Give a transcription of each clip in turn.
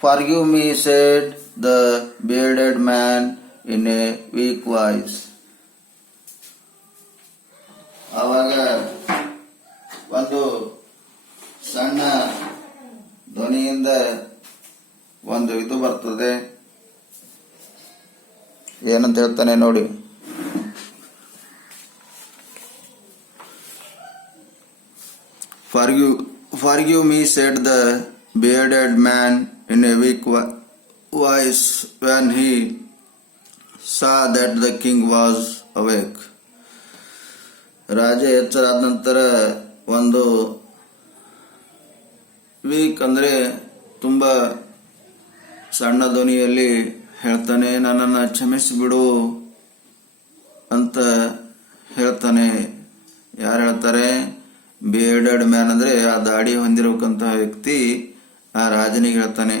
Forgive me, said the bearded man in a weak voice. ಆವಾಗ ಒಂದು ಸಣ್ಣ ಧ್ವನಿಯಿಂದ ಒಂದು ಇದು ಬರ್ತದೆ. ಏನಂತ ಹೇಳ್ತಾನೆ ನೋಡಿ. Forgive me, said the bearded man in a weak voice when he saw that the king was awake. ರಾಜ ಎಚ್ಚರಾದ ನಂತರ ಒಂದು ವೀಕ್ ಅಂದರೆ ತುಂಬ ಸಣ್ಣ ಧ್ವನಿಯಲ್ಲಿ ಹೇಳ್ತಾನೆ, ನನ್ನನ್ನು ಕ್ಷಮಿಸಿಬಿಡು ಅಂತ ಹೇಳ್ತಾನೆ. ಯಾರು ಹೇಳ್ತಾರೆ? ಬಿಯರ್ಡೆಡ್ ಮ್ಯಾನ್ ಅಂದರೆ ಆ ದಾಡಿ ಹೊಂದಿರಬೇಕಂತಹ ವ್ಯಕ್ತಿ ಆ ರಾಜನಿಗೆ ಹೇಳ್ತಾನೆ,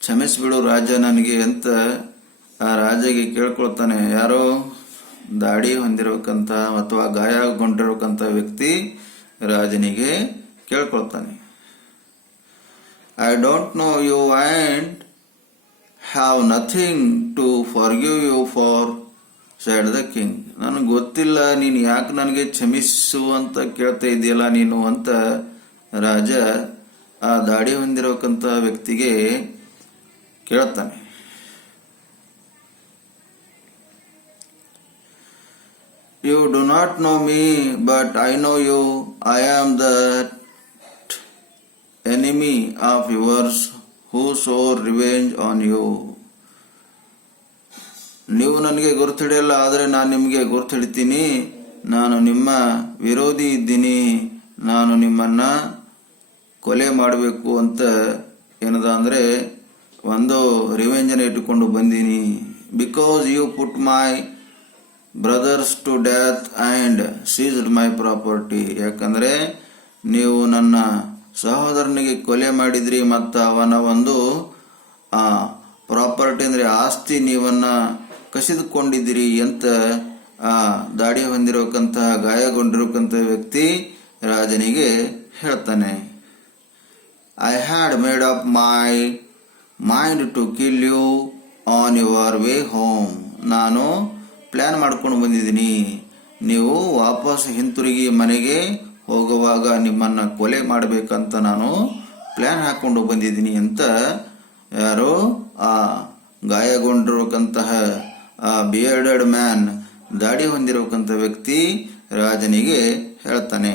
ಕ್ಷಮಿಸಿಬಿಡು ರಾಜ ನನಗೆ ಅಂತ ಆ ರಾಜಗೆ ಕೇಳ್ಕೊಳ್ತಾನೆ. ಯಾರೋ ದಾಡಿ ಹೊಂದಿರಬೇಕಂತ ಅಥವಾ ಗಾಯಗೊಂಡಿರಬೇಕಂತ ವ್ಯಕ್ತಿ ರಾಜನಿಗೆ ಕೇಳ್ಕೊಳ್ತಾನೆ. I don't know you and have nothing to forgive you for, said the king. ನನಗೆ ಗೊತ್ತಿಲ್ಲ, ನೀನು ಯಾಕೆ ನನಗೆ ಕ್ಷಮಿಸು ಅಂತ ಕೇಳ್ತಾ ಇದೆಯಲ್ಲ ನೀನು ಅಂತ ರಾಜ ಆ ದಾಡಿ ಹೊಂದಿರಬೇಕಂತ ವ್ಯಕ್ತಿಗೆ ಕೇಳ್ತಾನೆ. You do not know me, but I know you. I am that enemy of yours who swore revenge on you. ನೀವು ನನಗೆ ಗುರುತಿಡಿಯಲ್ಲ, ಆದರೆ ನಾನು ನಿಮಗೆ ಗುರುತಿಡ್ತೀನಿ. ನಾನು ನಿಮ್ಮ ವಿರೋಧಿ ಇದ್ದೀನಿ, ನಾನು ನಿಮ್ಮನ್ನ ಕೊಲೆ ಮಾಡಬೇಕು ಅಂತ ಏನದ ಅಂದರೆ ಒಂದು ರಿವೆಂಜನ್ನು ಇಟ್ಟುಕೊಂಡು ಬಂದೀನಿ. Because you put my brothers to death and seized my property. ಯಾಕಂದರೆ ನೀವು ನನ್ನ ಸಹೋದರನಿಗೆ ಕೊಲೆ ಮಾಡಿದ್ರಿ ಮತ್ತು ಅವನ ಒಂದು ಪ್ರಾಪರ್ಟಿ ಅಂದರೆ ಆಸ್ತಿ ನೀವನ್ನ ಕಸಿದುಕೊಂಡಿದ್ದೀರಿ ಅಂತ ಆ ದಾಡಿ ಹೊಂದಿರಬೇಕಂತಹ ಗಾಯಗೊಂಡಿರಬೇಕಂತ ವ್ಯಕ್ತಿ ರಾಜನಿಗೆ ಹೇಳ್ತಾನೆ. I had made up my mind to kill you on your way home. ನಾನು ಪ್ಲ್ಯಾನ್ ಮಾಡ್ಕೊಂಡು ಬಂದಿದ್ದೀನಿ, ನೀವು ವಾಪಸ್ ಹಿಂತಿರುಗಿ ಮನೆಗೆ ಹೋಗುವಾಗ ನಿಮ್ಮನ್ನು ಕೊಲೆ ಮಾಡಬೇಕಂತ ನಾನು ಪ್ಲ್ಯಾನ್ ಹಾಕ್ಕೊಂಡು ಬಂದಿದ್ದೀನಿ ಅಂತ ಯಾರೋ ಆ ಗಾಯಗೊಂಡಿರಬೇಕಂತಹ ಆ ಬಿಯರ್ಡೆಡ್ ಮ್ಯಾನ್, ದಾಡಿ ಹೊಂದಿರಬೇಕಂತ ವ್ಯಕ್ತಿ ರಾಜನಿಗೆ ಹೇಳ್ತಾನೆ.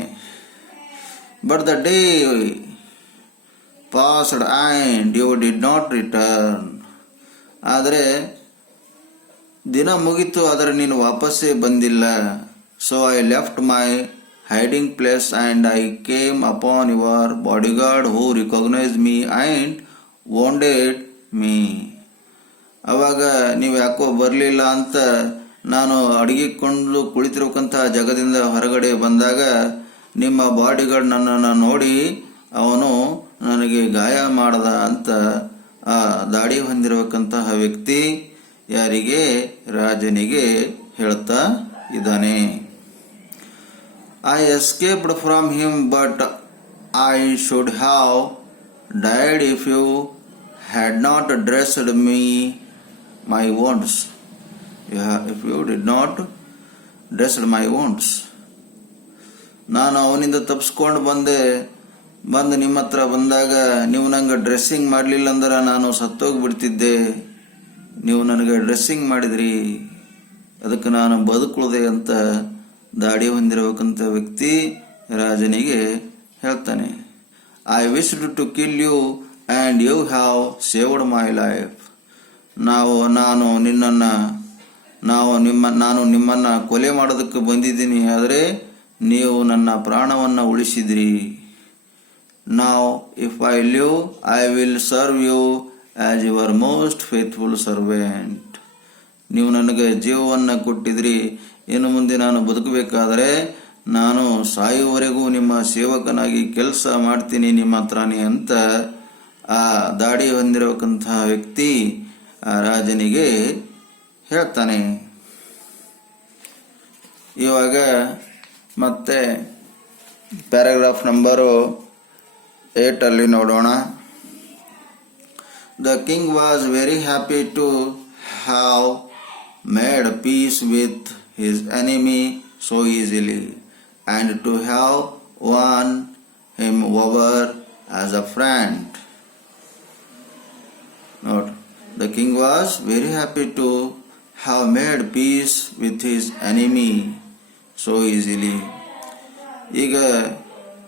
But the day passed and you did not return. ಆದರೆ ದಿನ ಮುಗಿತು, ಆದರೆ ನೀನು ವಾಪಸ್ಸೇ ಬಂದಿಲ್ಲ. So I left my hiding place and I came upon your bodyguard who recognise me and wounded me. ಅವಾಗ ನೀವು ಯಾಕೋ ಬರಲಿಲ್ಲ ಅಂತ ನಾನು ಅಡಗಿಕೊಂಡು ಕುಳಿತಿರಬೇಕಂತ ಜಾಗದಿಂದ ಹೊರಗಡೆ ಬಂದಾಗ ನಿಮ್ಮ ಬಾಡಿಗಾರ್ಡ್ ನನ್ನನ್ನು ನೋಡಿ ಅವನು ನನಗೆ ಗಾಯ ಮಾಡದ ಅಂತ ಆ ದಾಡಿ ಹೊಂದಿರಬೇಕಂತಹ ವ್ಯಕ್ತಿ ಯಾರಿಗೆ? ರಾಜನಿಗೆ ಹೇಳ್ತಾ ಇದ್ದಾನೆ. I escaped from him but I should have died if you had not dressed me my wounds. If you did not dressed my wounds. ನಾನು ಅವನಿಂದ ತಪ್ಪಿಸ್ಕೊಂಡು ಬಂದು ನಿಮ್ಮ ಹತ್ರ ಬಂದಾಗ ನೀವು ನಂಗೆ ಡ್ರೆಸ್ಸಿಂಗ್ ಮಾಡಲಿಲ್ಲ ಅಂದ್ರೆ ನಾನು ಸತ್ತೋಗ್ಬಿಡ್ತಿದ್ದೆ. ನೀವು ನನಗೆ ಡ್ರೆಸ್ಸಿಂಗ್ ಮಾಡಿದ್ರಿ, ಅದಕ್ಕೆ ನಾನು ಬದುಕುಳಿದೆ ಅಂತ ದಾಡಿ ಹೊಂದಿರಬೇಕಂತ ವ್ಯಕ್ತಿ ರಾಜನಿಗೆ ಹೇಳ್ತಾನೆ. I wished to kill you and you have saved my life. ನಾನು ನಿಮ್ಮನ್ನು ಕೊಲೆ ಮಾಡೋದಕ್ಕೆ ಬಂದಿದ್ದೀನಿ, ಆದರೆ ನೀವು ನನ್ನ ಪ್ರಾಣವನ್ನು ಉಳಿಸಿದ್ರಿ. Now if I live I will serve you as your most faithful servant. ನೀವು ನನಗೆ ಜೀವವನ್ನು ಕೊಟ್ಟಿದ್ರಿ, ಇನ್ನು ಮುಂದೆ ನಾನು ಬದುಕಬೇಕಾದರೆ ನಾನು ಸಾಯುವವರೆಗೂ ನಿಮ್ಮ ಸೇವಕನಾಗಿ ಕೆಲಸ ಮಾಡ್ತೀನಿ ನಿಮ್ಮ ಹತ್ರನೇ ಅಂತ ಆ ದಾಡಿ ಹೊಂದಿರಬೇಕಂತಹ ವ್ಯಕ್ತಿ ಆ ರಾಜನಿಗೆ ಹೇಳ್ತಾನೆ. ಇವಾಗ ಮತ್ತೆ ಪ್ಯಾರಾಗ್ರಾಫ್ ನಂಬರು 8 ನೋಡೋಣ. The king was very happy to have made peace with his enemy so easily and to have won him over as a friend. Note, the king was very happy to have made peace with his enemy so easily. ಈಗ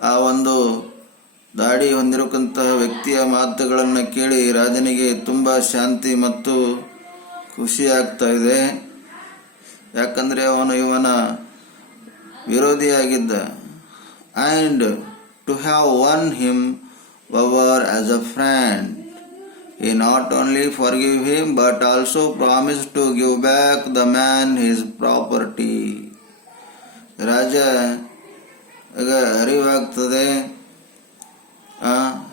ಆ ಒಂದು ದಾಡಿ ಹೊಂದಿರತಕ್ಕಂತಹ ವ್ಯಕ್ತಿಯ ಮಾತುಗಳನ್ನು ಕೇಳಿ ರಾಜನಿಗೆ ತುಂಬ ಶಾಂತಿ ಮತ್ತು ಖುಷಿ ಆಗ್ತಾ ಇದೆ. ಯಾಕಂದರೆ ಅವನು ಇವನ ವಿರೋಧಿಯಾಗಿದ್ದ. And to have won him over as a friend, he not only forgive him but also promised to give back the man his property. ರಾಜ ಈಗ ಅರಿವಾಗ್ತದೆ,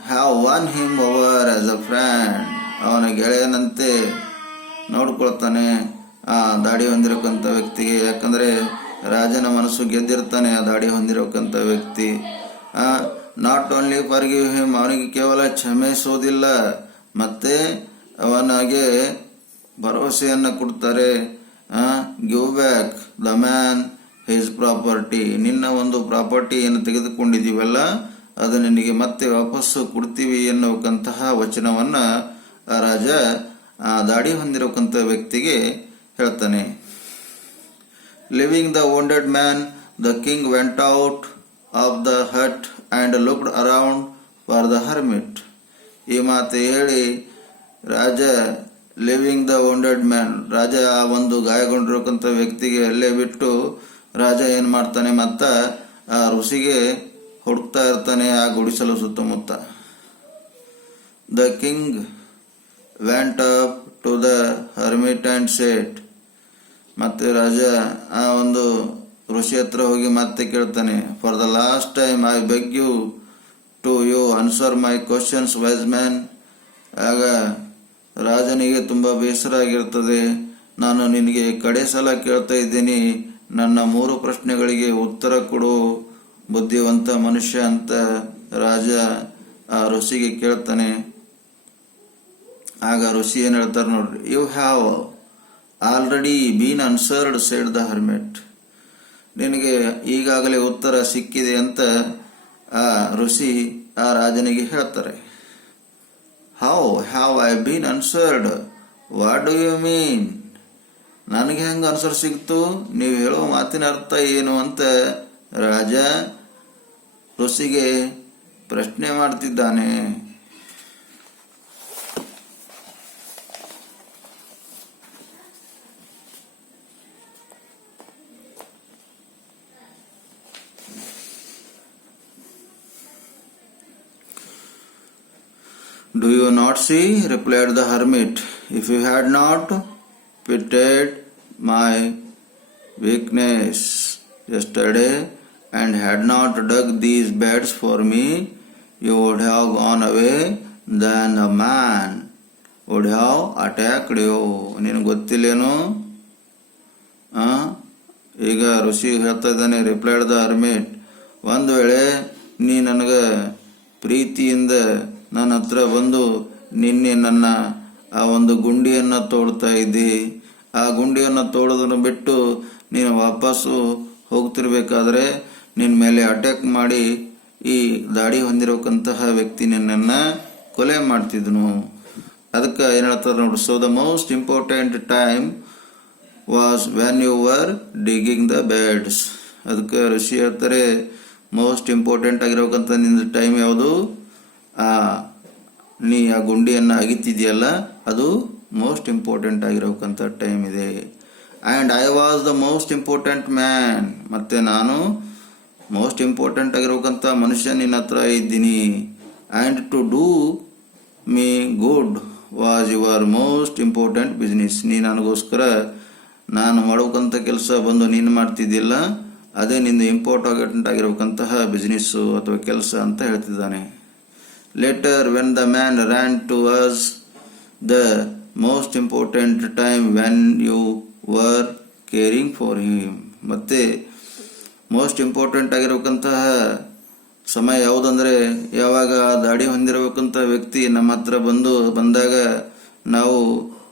have won him over as a friend, ಅವನ ಗೆಳೆಯನಂತೆ ನೋಡ್ಕೊಳ್ತಾನೆ ಆ ದಾಡಿ ಹೊಂದಿರಕ್ಕಂಥ ವ್ಯಕ್ತಿಗೆ. ಯಾಕಂದರೆ ರಾಜನ ಮನಸ್ಸು ಗೆದ್ದಿರ್ತಾನೆ ಆ ದಾಡಿ ಹೊಂದಿರಕ್ಕಂಥ ವ್ಯಕ್ತಿ. ನಾಟ್ ಓನ್ಲಿ ಫಾರ್ಗಿವ್ ಹಿಮ್, ಅವನಿಗೆ ಕೇವಲ ಕ್ಷಮಿಸೋದಿಲ್ಲ, ಮತ್ತೆ ಅವನಿಗೆ ಭರವಸೆಯನ್ನು ಕೊಡ್ತಾರೆ. Give back the man his property, ನಿನ್ನ ಒಂದು ಪ್ರಾಪರ್ಟಿಯನ್ನು ತೆಗೆದುಕೊಂಡಿದ್ದೀವಲ್ಲ ಅದು ನಿನಗೆ ಮತ್ತೆ ವಾಪಸ್ಸು ಕೊಡ್ತೀವಿ ಎನ್ನುವಂತಹ ವಚನವನ್ನು ರಾಜ ದಾಡಿ ಹೊಂದಿರಕ್ಕಂಥ ವ್ಯಕ್ತಿಗೆ ಹೇಳ್ತಾನೆ. Living the wounded man, the king went out of the hut and looked around for the hermit. ಈ ಮಾತು ಹೇಳಿ ರಾಜ ಲಿವಿಂಗ್ ದ wounded ಮ್ಯಾನ್, ರಾಜ ಆ ಒಂದು ಗಾಯಗೊಂಡಿರಕ್ಕಂಥ ವ್ಯಕ್ತಿಗೆ ಅಲ್ಲೇ ಬಿಟ್ಟು ರಾಜ ಏನು ಮಾಡ್ತಾನೆ, ಮತ್ತ ಆ ಋಷಿಗೆ ಹುಡುಕ್ತಾ ಇರ್ತಾನೆ ಆ ಗುಡಿಸಲು ಸುತ್ತಮುತ್ತ. The king went up to the hermit and said, ಮತ್ತೆ ರಾಜ ಆ ಒಂದು ಋಷಿ ಹತ್ರ ಹೋಗಿ ಮತ್ತೆ ಕೇಳ್ತಾನೆ, for the last time I beg you to you answer my questions wise man. ಆಗ ರಾಜನಿಗೆ ತುಂಬ ಬೇಸರ ಆಗಿರ್ತದೆ, ನಾನು ನಿನಗೆ ಕಡೆ ಸಲ ಕೇಳ್ತಾ ಇದ್ದೀನಿ, ನನ್ನ 3 ಪ್ರಶ್ನೆಗಳಿಗೆ ಉತ್ತರ ಕೊಡು ಬುದ್ಧಿವಂತ ಮನುಷ್ಯ ಅಂತ ರಾಜ ಆ ಋಷಿಗೆ ಕೇಳ್ತಾನೆ. ಆಗ ಋಷಿ ಏನು ಹೇಳ್ತಾರೆ ನೋಡ್ರಿ, you have already been answered said the hermit, ನಿನಗೆ ಈಗಾಗಲೇ ಉತ್ತರ ಸಿಕ್ಕಿದೆ ಅಂತ ಆ ಋಷಿ ಆ ರಾಜನಿಗೆ ಹೇಳ್ತಾರೆ. How have I been answered, what do you mean, ನನಗೆ ಹೆಂಗೆ ಆನ್ಸರ್ ಸಿಕ್ತು, ನೀವು ಹೇಳೋ ಮಾತಿನ ಅರ್ಥ ಏನು ಅಂತ ರಾಜ ಋಷಿಗೆ ಪ್ರಶ್ನೆ ಮಾಡ್ತಿದ್ದಾನೆ. Do you not see, replied the hermit, if you had not pitied my weakness yesterday and had not dug these beds for me, you would have gone away, then a man would have attacked you. ನಿನಗೆ ಗೊತ್ತಿಲ್ಲೇನು? ಈಗ ಋಷಿ ಹೇಳ್ತಾ ಇದ್ದಾನೆ, replied the hermit, ಒಂದು ವೇಳೆ ನೀ ನನಗೆ ಪ್ರೀತಿಯಿಂದ ನನ್ನ ಹತ್ರ ಬಂದು ನಿನ್ನೆ ನನ್ನ ಆ ಒಂದು ಗುಂಡಿಯನ್ನು ತೋಡ್ತಾ ಇದ್ದಿ, ಆ ಗುಂಡಿಯನ್ನು ತೋಡೋದನ್ನು ಬಿಟ್ಟು ನೀನು ವಾಪಸ್ಸು ಹೋಗ್ತಿರ್ಬೇಕಾದ್ರೆ ನಿನ್ನ ಮೇಲೆ ಅಟ್ಯಾಕ್ ಮಾಡಿ ಈ ದಾಡಿ ಹೊಂದಿರೋಕ್ಕಂತಹ ವ್ಯಕ್ತಿ ನಿನ್ನನ್ನು ಕೊಲೆ ಮಾಡ್ತಿದ್ನು. ಅದಕ್ಕೆ ಏನು ಹೇಳ್ತಾರೆ ನೋಡಿ, so the most important time was when you were digging the beds. ಅದಕ್ಕೆ ಋಷಿ ಹೇಳ್ತಾರೆ, ಮೋಸ್ಟ್ ಇಂಪಾರ್ಟೆಂಟ್ ಆಗಿರೋಕ್ಕಂಥ ನಿನ್ನ ಟೈಮ್ ಯಾವುದು, ನೀ ಆ ಗುಂಡಿಯನ್ನು ಅಗಿತಿದೆಯಲ್ಲ ಅದು ಮೋಸ್ಟ್ ಇಂಪಾರ್ಟೆಂಟ್ ಆಗಿರೋಕ್ಕಂಥ ಟೈಮ್ ಇದೆ. And I was the most important man, ಮತ್ತು ನಾನು ಮೋಸ್ಟ್ ಇಂಪಾರ್ಟೆಂಟ್ ಆಗಿರೋಕ್ಕಂಥ ಮನುಷ್ಯ ನಿನ್ನ ಹತ್ರ ಇದ್ದೀನಿ. And to do me good was your most important business, ನೀ ನನಗೋಸ್ಕರ ನಾನು ಮಾಡೋಕ್ಕಂಥ ಕೆಲಸ ಬಂದು ನೀನು ಮಾಡ್ತಿದ್ದಿಲ್ಲ, ಅದೇ ನಿಂದು ಇಂಪಾರ್ಟೆಂಟ್ ಆಗಿರೋಕ್ಕಂತಹ ಬಿಸ್ನೆಸ್ಸು ಅಥವಾ ಕೆಲಸ ಅಂತ ಹೇಳ್ತಿದ್ದಾನೆ. Later, when the man ran to us, the most important time when you were caring for him. ಮತ್ತೆ ಮೋಸ್ಟ್ ಇಂಪಾರ್ಟೆಂಟ್ ಆಗಿರೋಕ್ಕಂತಹ ಸಮಯ ಯಾವುದಂದರೆ ಯಾವಾಗ ದಾಡಿ ಹೊಂದಿರಬೇಕಂತ ವ್ಯಕ್ತಿ ನಮ್ಮ ಹತ್ರ ಬಂದಾಗ ನಾವು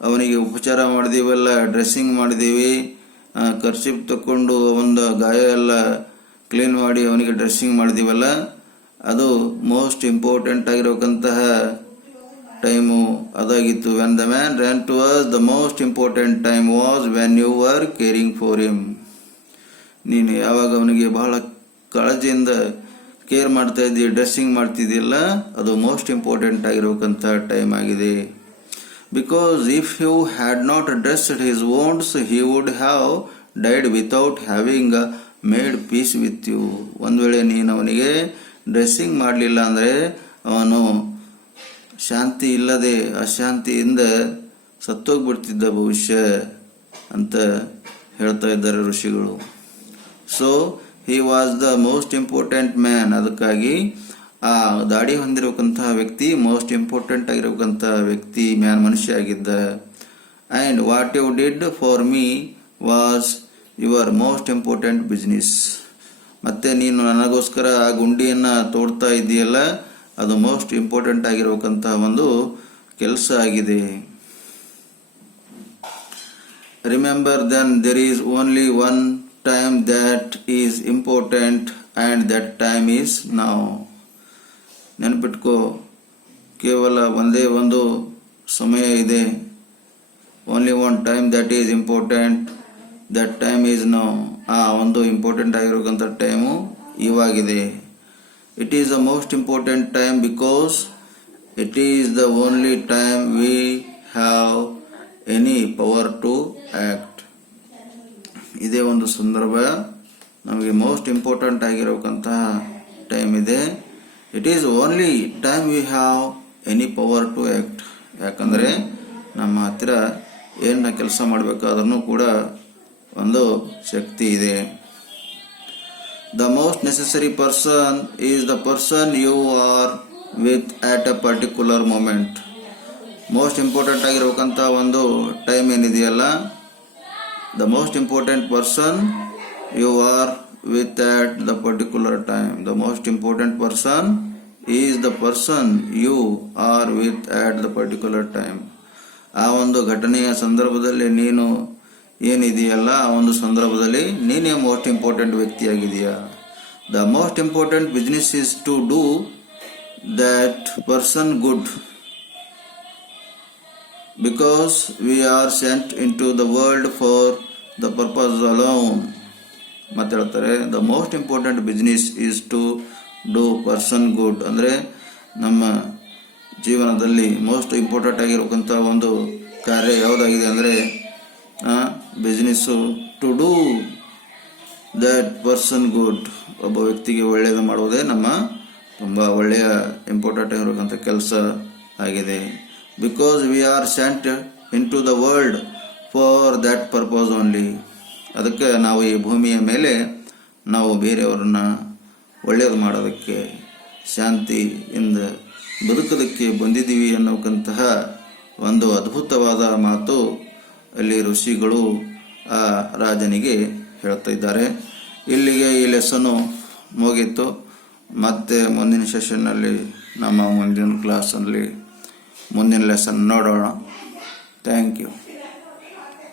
ಅವನಿಗೆ ಉಪಚಾರ ಮಾಡಿದೀವಲ್ಲ, ಡ್ರೆಸ್ಸಿಂಗ್ ಮಾಡಿದ್ದೀವಿ, ಕರ್ಚಿಪ್ ತಕ್ಕೊಂಡು ಒಂದು ಗಾಯ ಎಲ್ಲ ಕ್ಲೀನ್ ಮಾಡಿ ಅವನಿಗೆ ಡ್ರೆಸ್ಸಿಂಗ್ ಮಾಡಿದೀವಲ್ಲ, ಅದು ಮೋಸ್ಟ್ ಇಂಪಾರ್ಟೆಂಟ್ ಆಗಿರಬೇಕಂತಹ ಟೈಮು ಅದಾಗಿತ್ತು. When the man ran to us, the most important time was when you were caring for him. ನೀನು ಯಾವಾಗ ಅವನಿಗೆ ಬಹಳ ಕಾಳಜಿಯಿಂದ ಕೇರ್ ಮಾಡ್ತಾ ಇದ್ದಿ, ಡ್ರೆಸ್ಸಿಂಗ್ ಮಾಡ್ತಿದ್ದಿಲ್ಲ, ಅದು ಮೋಸ್ಟ್ ಇಂಪಾರ್ಟೆಂಟ್ ಆಗಿರಬೇಕಂತ ಟೈಮ್ ಆಗಿದೆ. Because if you had not dressed his wounds he would have died without having made peace with you. ಒಂದು ವೇಳೆ ನೀನು ಅವನಿಗೆ ಡ್ರೆಸ್ಸಿಂಗ್ ಮಾಡಲಿಲ್ಲ ಅಂದರೆ ಅವನು ಶಾಂತಿ ಇಲ್ಲದೆ ಅಶಾಂತಿಯಿಂದ ಸತ್ತೋಗ್ಬಿಡ್ತಿದ್ದ ಭವಿಷ್ಯ ಅಂತ ಹೇಳ್ತಾ ಇದ್ದಾರೆ ಋಷಿಗಳು. So he was the most important man. ಅದಕ್ಕಾಗಿ ಆ ದಾಡಿ ಹೊಂದಿರಬೇಕಂತಹ ವ್ಯಕ್ತಿ ಮೋಸ್ಟ್ ಇಂಪಾರ್ಟೆಂಟ್ ಆಗಿರಬೇಕಂತ ವ್ಯಕ್ತಿ ಮನುಷ್ಯ ಆಗಿದ್ದ. And what you did for me was your most important business. ಮತ್ತೆ ನೀನು ನನಗೋಸ್ಕರ ಆ ಗುಂಡಿಯನ್ನು ತೋಡ್ತಾ ಇದ್ದೀಯಲ್ಲ, ಅದು ಮೋಸ್ಟ್ ಇಂಪಾರ್ಟೆಂಟ್ ಆಗಿರಬೇಕಂತ ಒಂದು ಕೆಲಸ ಆಗಿದೆ. Remember then there is only one time that is important and that time is now. ನೆನಪಿಟ್ಕೋ, ಕೇವಲ ಒಂದೇ ಒಂದು ಸಮಯ ಇದೆ. Only one time that is important, that time is now. ಆ ಒಂದು ಇಂಪಾರ್ಟೆಂಟ್ ಆಗಿರೋಕ್ಕಂಥ ಟೈಮು ಇವಾಗಿದೆ. It is the most important time because it is the only time we have any power to act. ಇದೇ ಒಂದು ಸಂದರ್ಭ ನಮಗೆ ಮೋಸ್ಟ್ ಇಂಪಾರ್ಟೆಂಟ್ ಆಗಿರೋಕ್ಕಂತಹ time ಇದೆ. It is only time we have any power to act. ಯಾಕಂದರೆ ನಮ್ಮ ಹತ್ತಿರ ಏನು ಕೆಲಸ ಮಾಡಬೇಕಾದ್ರೂ ಕೂಡ ಒಂದು ಶಕ್ತಿ ಇದೆ. The most necessary person is the person you are with at a particular moment. Most important ಆಗಿರ್ಬೇಕಂತ ಒಂದು ಟೈಮ್ ಏನಿದೆಯಲ್ಲ, the most important person you are with at the particular time. The most important person is the person you are with at the particular time. ಆ ಒಂದು ಘಟನೆಯ ಸಂದರ್ಭದಲ್ಲಿ ನೀನು ಏನಿದೆಯಲ್ಲ, ಆ ಒಂದು ಸಂದರ್ಭದಲ್ಲಿ ನೀನೇ ಮೋಸ್ಟ್ ಇಂಪಾರ್ಟೆಂಟ್ ವ್ಯಕ್ತಿಯಾಗಿದೆಯಾ. The most important business is to do that person good because we are sent into the world for the purpose alone. ಮತ್ತೆ ಹೇಳ್ತಾರೆ, the most important business is to do person good. ಅಂದರೆ ನಮ್ಮ ಜೀವನದಲ್ಲಿ most important ಆಗಿರಬೇಕಂತ ಒಂದು ಕಾರ್ಯ ಯಾವುದಾಗಿದೆ ಅಂದರೆ business to do that person good. ಒಬ್ಬ ವ್ಯಕ್ತಿಗೆ ಒಳ್ಳೆಯದು ಮಾಡುವುದೇ ನಮ್ಮ ತುಂಬ ಒಳ್ಳೆಯ ಇಂಪಾರ್ಟೆಂಟ್ ಆಗಿರಬೇಕಂತ ಕೆಲಸ ಆಗಿದೆ. Because we are sent into the world for that purpose only. ಅದಕ್ಕೆ ನಾವು ಈ ಭೂಮಿಯ ಮೇಲೆ ನಾವು ಬೇರೆಯವರನ್ನ ಒಳ್ಳೆಯದು ಮಾಡೋದಕ್ಕೆ, ಶಾಂತಿಯಿಂದ ಬದುಕೋದಕ್ಕೆ ಬಂದಿದ್ದೀವಿ ಅನ್ನೋಕ್ಕಂತಹ ಒಂದು ಅದ್ಭುತವಾದ ಮಾತು ಅಲ್ಲಿ ಋಷಿಗಳು ಆ ರಾಜನಿಗೆ ಹೇಳ್ತಾ ಇದ್ದಾರೆ. ಇಲ್ಲಿಗೆ ಈ ಲೆಸನ್ನು ಮುಗಿತು. ಮತ್ತೆ ಮುಂದಿನ ಸೆಷನ್ನಲ್ಲಿ ನಮ್ಮ ಮುಂದಿನ ಕ್ಲಾಸಲ್ಲಿ ಮುಂದಿನ ಲೆಸನ್ ನೋಡೋಣ. Thank you.